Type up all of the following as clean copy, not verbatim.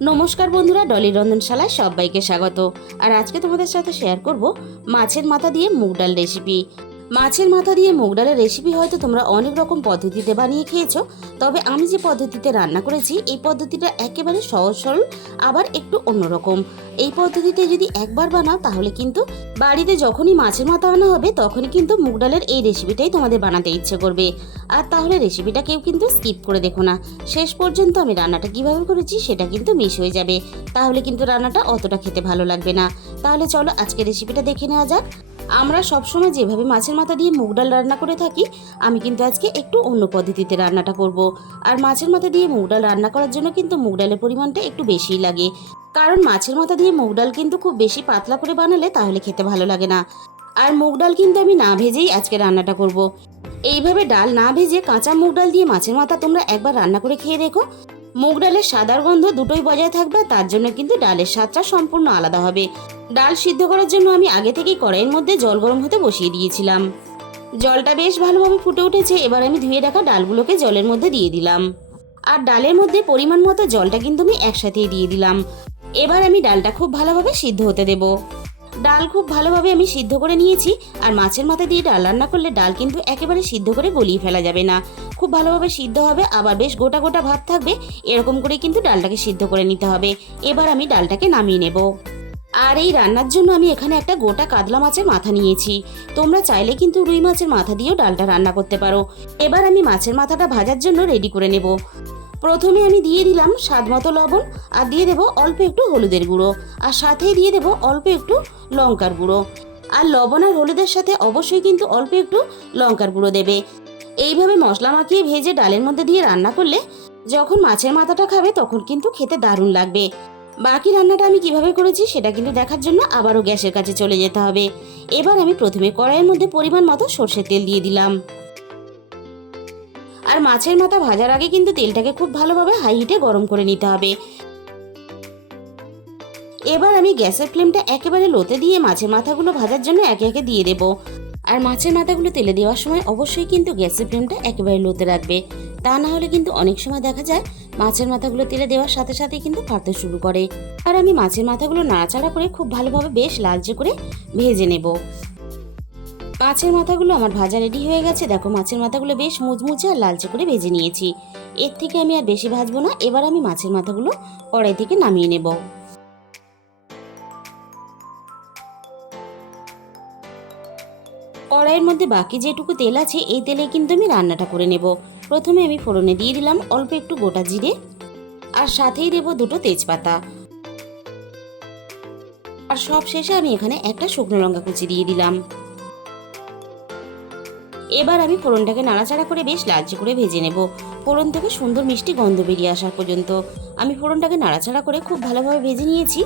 নমস্কার বন্ধুরা, ডলির রন্ধনশালায় সবাইকে স্বাগত। আর আজকে তোমাদের সাথে শেয়ার করব মাছের মাথা দিয়ে মুগ ডাল রেসিপি। মাছের মাথা দিয়ে মুগ ডালের রেসিপি হয়তো তোমরা অনেক রকম পদ্ধতিতে বানিয়ে খেয়েছো, তবে আমি যে পদ্ধতিতে রান্না করেছি এই পদ্ধতিটা একেবারে সহজ সরল, আবার একটু অন্যরকম। এই পদ্ধতিতে যদি একবার বানাও তাহলে কিন্তু বাড়িতে যখনই মাছের মাথা আনা হবে তখনই কিন্তু মুগ ডালের এই রেসিপিটাই তোমাদের বানাতে ইচ্ছে করবে। আর তাহলে রেসিপিটা কেউ কিন্তু স্কিপ করে দেখো না, শেষ পর্যন্ত আমি রান্নাটা কিভাবে করেছি সেটা কিন্তু মিস হয়ে যাবে, তাহলে কিন্তু রান্নাটা অতটা খেতে ভালো লাগবে না। তাহলে চলো আজকে রেসিপিটা দেখে নেওয়া যাক। আমরা সবসময় যেভাবে মাছের মাথা দিয়ে মুগ ডাল রান্না করে থাকি, আমি কিন্তু আজকে একটু অন্য পদ্ধতিতে রান্নাটা করব। আর মাছের মাথা দিয়ে মুগ ডাল রান্না করার জন্য কিন্তু মুগ ডালের পরিমাণটা একটু বেশিই লাগে, কারণ মাছের মাথা দিয়ে মুগ ডাল কিন্তু খুব বেশি পাতলা করে বানালে তাহলে খেতে ভালো লাগে না। আর মুগ ডাল কিন্তু আমি না ভেজেই আজকে রান্নাটা করব। এইভাবে ডাল না ভেজে কাঁচা মুগ ডাল দিয়ে মাছের মাথা তোমরা একবার রান্না করে খেয়ে দেখো। মুগ ডালের সাদার গন্ধ দুটোই বজায় থাকবে, তার জন্য কিন্তু ডালের স্বাদটা সম্পূর্ণ আলাদা হবে। ডাল সিদ্ধ করার জন্য আমি আগে থেকেই কড়াইয়ের মধ্যে জল গরম হতে বসিয়ে দিয়েছিলাম। জলটা বেশ ভালোভাবে ফুটে উঠেছে, এবার আমি ধুয়ে রাখা ডালগুলোকে জলের মধ্যে দিয়ে দিলাম। আর ডালের মধ্যে পরিমাণ মতো জলটা কিন্তু আমি একসাথেই দিয়ে দিলাম। এবার আমি ডালটা খুব ভালোভাবে সিদ্ধ হতে দেব। ডাল খুব ভালোভাবে আমি সিদ্ধ করে নিয়েছি। আর মাছের মাথা দিয়ে ডাল রান্না করলে ডাল কিন্তু একেবারে সিদ্ধ করে গলিয়ে ফেলা যাবে না, খুব ভালোভাবে সিদ্ধ হবে, আবার বেশ গোটা গোটা ভাব থাকবে, এরকম করে কিন্তু ডালটাকে সিদ্ধ করে নিতে হবে। এবার আমি ডালটাকে নামিয়ে নেব। আর এই রান্নার জন্য আমি এখানে একটা গোটা কাতলা মাছের মাথা নিয়েছি। তোমরা চাইলে কিন্তু রুই মাছের মাথা দিয়েও ডালটা রান্না করতে পারো। এবার আমি মাছের মাথাটা ভাজার জন্য রেডি করে নেব। প্রথমে আমি দিয়ে দিলাম স্বাদ মতো লবণ, আর দিয়ে দেবো অল্প একটু হলুদের গুঁড়ো, আর সাথেই দিয়ে দেবো অল্প একটু লঙ্কার গুঁড়ো। আর লবণ আর হলুদের সাথে অবশ্যই কিন্তু অল্প একটু লঙ্কার গুঁড়ো দেবে। এইভাবে মশলা মাখিয়ে ভেজে ডালের মধ্যে দিয়ে রান্না করলে যখন মাছের মাথাটা খাবে তখন কিন্তু খেতে দারুণ লাগবে। বাকি রান্নাটা আমি কিভাবে করেছি সেটা কিন্তু দেখার জন্য আবারও গ্যাসের কাছে চলে যেতে হবে। এবার আমি প্রথমে কড়াইয়ের মধ্যে পরিমাণ মতো সর্ষের তেল দিয়ে দিলাম। আর মাছের মাথা ভাজার আগে কিন্তু তেলটাকে খুব ভালোভাবে হাই হিটে গরম করে নিতে হবে। এবার আমি গ্যাসের ফ্লেমটা একেবারে লোতে দিয়ে মাছের মাথাগুলো ভাজার জন্য একে একে দিয়ে দেব। আর মাছের মাথাগুলো তেলে দেওয়ার সময় অবশ্যই কিন্তু গ্যাসের ফ্লেমটা একেবারে লোতে রাখবে, তা না হলে কিন্তু অনেক সময় দেখা যায় মাছের মাথাগুলো তেলে দেওয়ার সাথে সাথে কিন্তু ফাটতে শুরু করে। আর আমি মাছের মাথাগুলো নাড়াচাড়া করে খুব ভালোভাবে বেশ লালচে করে ভেজে নেব। মাছের মাথাগুলো আমার ভাজা রেডি হয়ে গেছে। দেখো মাছের মাথাগুলো বেশ মুচমুচে আর লালচে করে ভেজে নিয়েছি। এর থেকে আমি আর বেশি ভাজবো না। এবার আমি মাছের মাথাগুলো কড়াই থেকে নামিয়ে নেব। কড়াইয়ের মধ্যে বাকি যেটুকু তেল আছে এই তেলে কিন্তু আমি রান্নাটা করে নেব। প্রথমে আমি ফোড়নে দিয়ে দিলাম অল্প একটু গোটা জিরে, আর সাথেই দেব দুটো তেজপাতা, আর সব শেষে আমি এখানে একটা শুকনো লঙ্কা কুচি দিয়ে দিলাম। এবার আমি ফোড়নটাকে নাড়াচাড়া করে বেশ লালচে করে ভেজে নেব। ফোড়ন থেকে সুন্দর মিষ্টি গন্ধ বেরিয়ে আসার পর্যন্ত আমি ফোড়নটাকে নাড়াচাড়া করে খুব ভালোভাবে ভেজে নিয়েছি।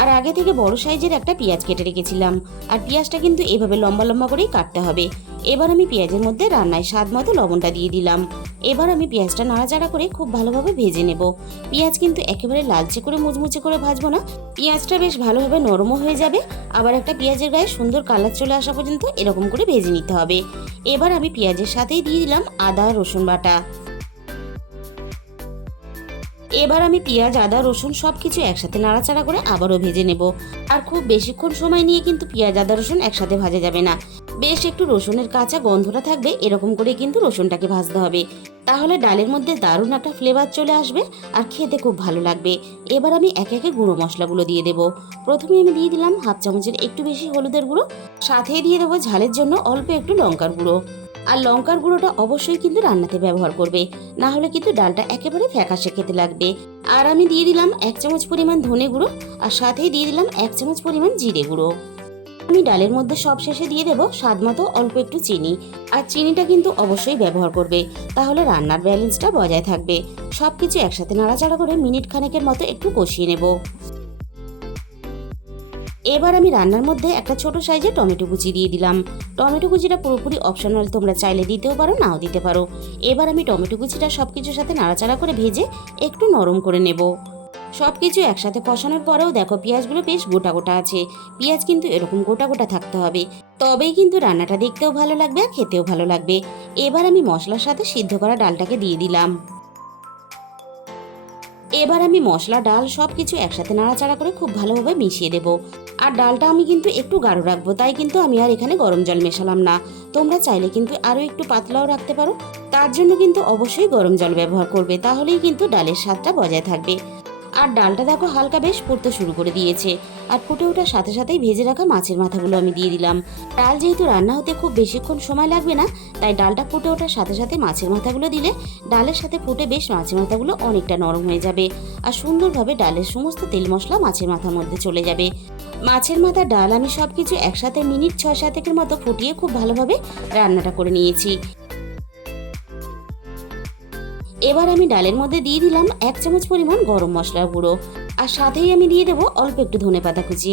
আর আগে থেকে বড় সাইজের একটা পেঁয়াজ কেটে রেখেছিলাম, আর পেঁয়াজটা কিন্তু এভাবে লম্বা লম্বা করেই কাটতে হবে। এবার আমি পেঁয়াজের মধ্যে রান্নায় স্বাদ মতো লবণটা দিয়ে দিলাম। এবার আমি পেঁয়াজটা নাড়াচাড়া করে খুব ভালোভাবে ভেজে নেব। পেঁয়াজ কিন্তু একেবারে লালচে করে মুচমুচে করে ভাজবো না, পেঁয়াজটা বেশ ভালোভাবে নরমও হয়ে যাবে, আবার একটা পেঁয়াজের গায়ে সুন্দর কালার চলে আসা পর্যন্ত এরকম করে ভেজে নিতে হবে। এবার আমি পেঁয়াজের সাথেই দিয়ে দিলাম আদা রসুন বাটা। এবার আমি পেঁয়াজ আদা রসুন সবকিছু একসাথে নাড়াচাড়া করে আবারও ভেজে নেব। আর খুব বেশিক্ষণ সময় নিয়ে কিন্তু পেঁয়াজ আদা রসুন একসাথে ভাজা যাবে না, বেশ একটু রসুনের কাঁচা গন্ধটা থাকবে, এরকম করে কিন্তু রসুনটাকে ভাজতে হবে, তাহলে ডালের মধ্যে দারুণ একটা ফ্লেভার চলে আসবে আর খেতে খুব ভালো লাগবে। এবার আমি একে একে গুঁড়ো মশলাগুলো দিয়ে দেব। প্রথমে আমি দিয়ে দিলাম হাফ চামচের একটু বেশি হলুদের গুঁড়ো, সাথেই দিয়ে দেবো ঝালের জন্য অল্প একটু লঙ্কার গুঁড়ো। আর লঙ্কার গুঁড়োটা অবশ্যই কিন্তু রান্নাতে ব্যবহার করবে, না হলে কিন্তু ডালটা একেবারে ফ্যাকাশে খেতে লাগবে। আর আমি দিয়ে দিলাম 1 চামচ পরিমাণ ধনে গুঁড়ো, আর সাথেই দিয়ে দিলাম 1 চামচ পরিমাণ জিরে গুঁড়ো। আমি ডালের মধ্যে সব শেষে দিয়ে দেবো স্বাদ মতো অল্প একটু চিনি, আর চিনিটা কিন্তু অবশ্যই ব্যবহার করবে, তাহলে রান্নার ব্যালেন্সটা বজায় থাকবে। সবকিছু একসাথে নাড়াচাড়া করে মিনিট খানেকের মতো একটু কষিয়ে নেব। এবার আমি রান্নার মধ্যে একটা ছোট সাইজের টমেটো কুচি দিয়ে দিলাম। টমেটো কুচিটা পুরোপুরি অপশনাল, তোমরা চাইলে দিতেও পারো নাও দিতে পারো। এবার আমি টমেটো কুচিটা সবকিছুর সাথে নাড়াচাড়া করে ভেজে একটু নরম করে নেব। সবকিছু একসাথে কষানোর পরেও দেখো পেঁয়াজগুলো বেশ গোটা গোটা আছে। পেঁয়াজ কিন্তু এরকম গোটা গোটা থাকতে হবে, তবেই কিন্তু রান্নাটা দেখতেও ভালো লাগবে আর খেতেও ভালো লাগবে। এবার আমি মশলার সাথে সিদ্ধ করা ডালটাকে দিয়ে দিলাম। এবার আমি মশলা, ডাল সব কিছু একসাথে নাড়াচাড়া করে খুব ভালোভাবে মিশিয়ে দেব। আর ডালটা আমি কিন্তু একটু গাঢ় রাখবো, তাই কিন্তু আমি আর এখানে গরম জল মেশালাম না। তোমরা চাইলে কিন্তু আরও একটু পাতলাও রাখতে পারো। তার জন্য কিন্তু অবশ্যই গরম জল ব্যবহার করবে, তাহলেই কিন্তু ডালের স্বাদটা বজায় থাকবে। আর ডালটা দেখো হালকা বেশ ফুটতে শুরু করে দিয়েছে। আর ফুটে ওঠার সাথে সাথেই ভেজে রাখা মাছের মাথাগুলো আমি দিয়ে দিলাম। ডাল যেহেতু রান্না হতে খুব বেশিক্ষণ সময় লাগবে না, তাই ডালটা ফুটে ওঠার সাথে সাথে মাছের মাথাগুলো দিলে ডালের সাথে ফুটে বেশ মাছের মাথাগুলো অনেকটা নরম হয়ে যাবে। আর সুন্দরভাবে ডালের সমস্ত তেল মশলা মাছের মাথার মধ্যে চলে যাবে। মাছের মাথা, ডাল আমি সব কিছু একসাথে মিনিট 6-7 মতো ফুটিয়ে খুব ভালোভাবে রান্নাটা করে নিয়েছি। এবার আমি ডালের মধ্যে দিয়ে দিলাম 1 চামচ পরিমাণ গরম মশলার গুঁড়ো। আর সাথেই আমি দিয়ে দেবো অল্প একটু ধনেপাতা কুচি।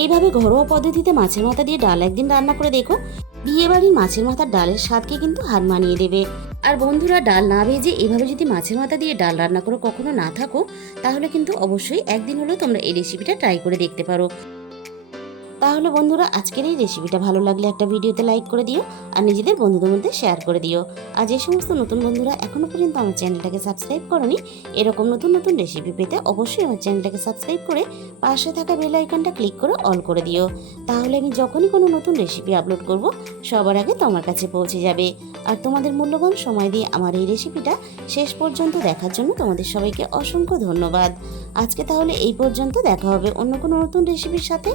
এইভাবে ঘরোয়া পদ্ধতিতে মাছের মাথা দিয়ে ডাল একদিন রান্না করে দেখো, বিয়েবাড়ির মাছের মাথার ডালের স্বাদকে কিন্তু হার মানিয়ে দেবে। আর বন্ধুরা, ডাল না ভেজে এভাবে যদি মাছের মাথা দিয়ে ডাল রান্না করে কখনো না থাকো, তাহলে কিন্তু অবশ্যই একদিন হলেও তোমরা এই রেসিপিটা ট্রাই করে দেখতে পারো। তাহলে বন্ধুরা, আজকের এই রেসিপিটা ভালো লাগলে একটা ভিডিওতে লাইক করে দিও, আর নিজেদের বন্ধুদের মধ্যে শেয়ার করে দিও। আর যে সমস্ত নতুন বন্ধুরা এখনও পর্যন্ত আমার চ্যানেলটাকে সাবস্ক্রাইব করোনি, এরকম নতুন নতুন রেসিপি পেতে অবশ্যই আমার চ্যানেলটাকে সাবস্ক্রাইব করে পাশে থাকা বেল আইকনটা ক্লিক করে অল করে দিও। তাহলে আমি যখনই কোনো নতুন রেসিপি আপলোড করব, সবার আগে তোমার কাছে পৌঁছে যাবে। আর তোমাদের মূল্যবান সময় দিয়ে আমার এই রেসিপিটা শেষ পর্যন্ত দেখার জন্য তোমাদের সবাইকে অসংখ্য ধন্যবাদ। আজকে তাহলে এই পর্যন্ত, দেখা হবে অন্য কোনো নতুন রেসিপির সাথে।